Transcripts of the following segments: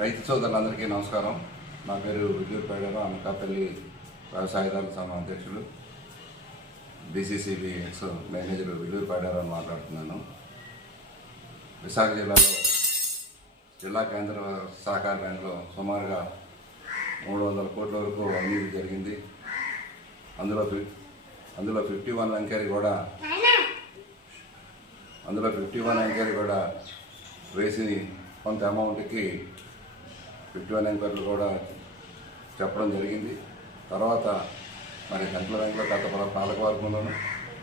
రైతు సోదరులందరికీ నమస్కారం నా పేరు విజయపేడను అనకాపల్లి వ్యవసాయదారుల సంఘం అధ్యక్షుడు బీసీసీబీ ఎక్స్ మేనేజర్ విజయపేడారు అని మాట్లాడుతున్నాను విశాఖ జిల్లాలో జిల్లా కేంద్ర సహకార బ్యాంకులో సుమారుగా మూడు వందల కోట్ల వరకు అవినీతి జరిగింది అందులో అందులో ఫిఫ్టీ వన్ ఎంక్వైరీ కూడా అందులో ఫిఫ్టీ వన్ ఎంక్వైరీ కూడా వేసి కొంత అమౌంట్కి ఫిఫ్టీ ఎంక్వైరీలు కూడా చెప్పడం జరిగింది తర్వాత మరి గంటల బ్యాంకులో గత వర్గంలోనూ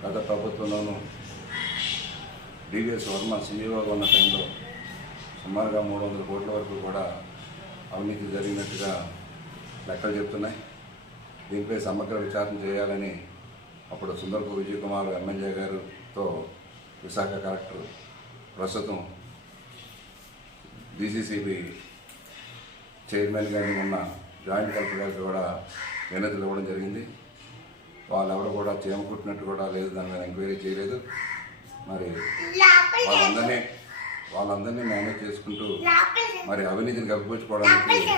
గత ప్రభుత్వంలోనూ డివిఎస్ వర్మ సీఈఓగా ఉన్న టైంలో సుమారుగా మూడు వందల కోట్ల వరకు కూడా అవినీతి జరిగినట్టుగా లెక్కలు చెప్తున్నాయి దీనిపై సమగ్ర విచారణ చేయాలని అప్పుడు సుందరపు విజయ్ కుమార్ ఎమ్మెల్యే గారితో విశాఖ కలెక్టర్ ప్రస్తుతం డీసీసీబీ చైర్మన్ గారిని ఉన్న జాయింట్ కలెక్టర్ గారికి కూడా వినతులు ఇవ్వడం జరిగింది వాళ్ళు ఎవరు కూడా కుట్టినట్టు కూడా లేదు దాని మీద ఎంక్వైరీ చేయలేదు మరి వాళ్ళందరినీ వాళ్ళందరినీ మేనేజ్ చేసుకుంటూ మరి అవినీతిని కప్పిపుచ్చుకోవడానికి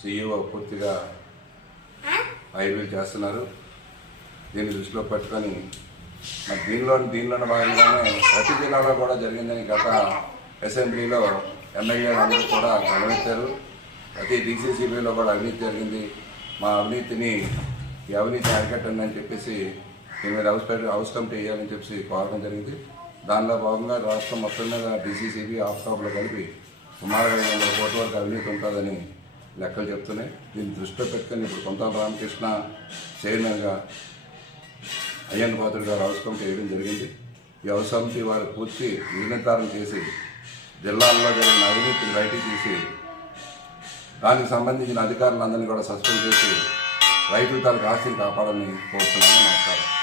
సీఈఓ పూర్తిగా వైవిల్ చేస్తున్నారు దీన్ని దృష్టిలో పెట్టుకొని మరి దీనిలో దీనిలోనే భాగంగానే ప్రతి జిల్లాలో కూడా జరిగిందని గత అసెంబ్లీలో ఎమ్మెల్యేలు అందరూ కూడా గమనించారు అయితే డీసీసీబీలో కూడా అవినీతి జరిగింది మా అవినీతిని ఈ అవినీతి అరికట్టండి అని చెప్పేసి దీని మీద హౌస్ హౌస్ కమిటీ వేయాలని చెప్పేసి కోరడం జరిగింది దానిలో భాగంగా రాష్ట్రం మొత్తం మీద డీసీసీబీ ఆఫ్ టాప్లో కలిపి సుమారుగా ఐదు వందల కోట్ల వరకు అవినీతి ఉంటుందని లెక్కలు చెప్తున్నాయి దీన్ని దృష్టిలో పెట్టుకొని ఇప్పుడు కొంత రామకృష్ణ చైర్మన్గా అయ్యన్ బాధుడు గారు హౌస్ కమిటీ వేయడం జరిగింది ఈ హౌస్ కమిటీ వారు పూర్తి నిర్ణయం చేసి జిల్లాల్లో జరిగిన అవినీతిని బయటికి తీసి దానికి సంబంధించిన అధికారులందరినీ కూడా సస్పెండ్ చేసి రైతులు తాలూకు ఆస్తిని కాపాడాలని కోరుతున్నాను నమస్కారం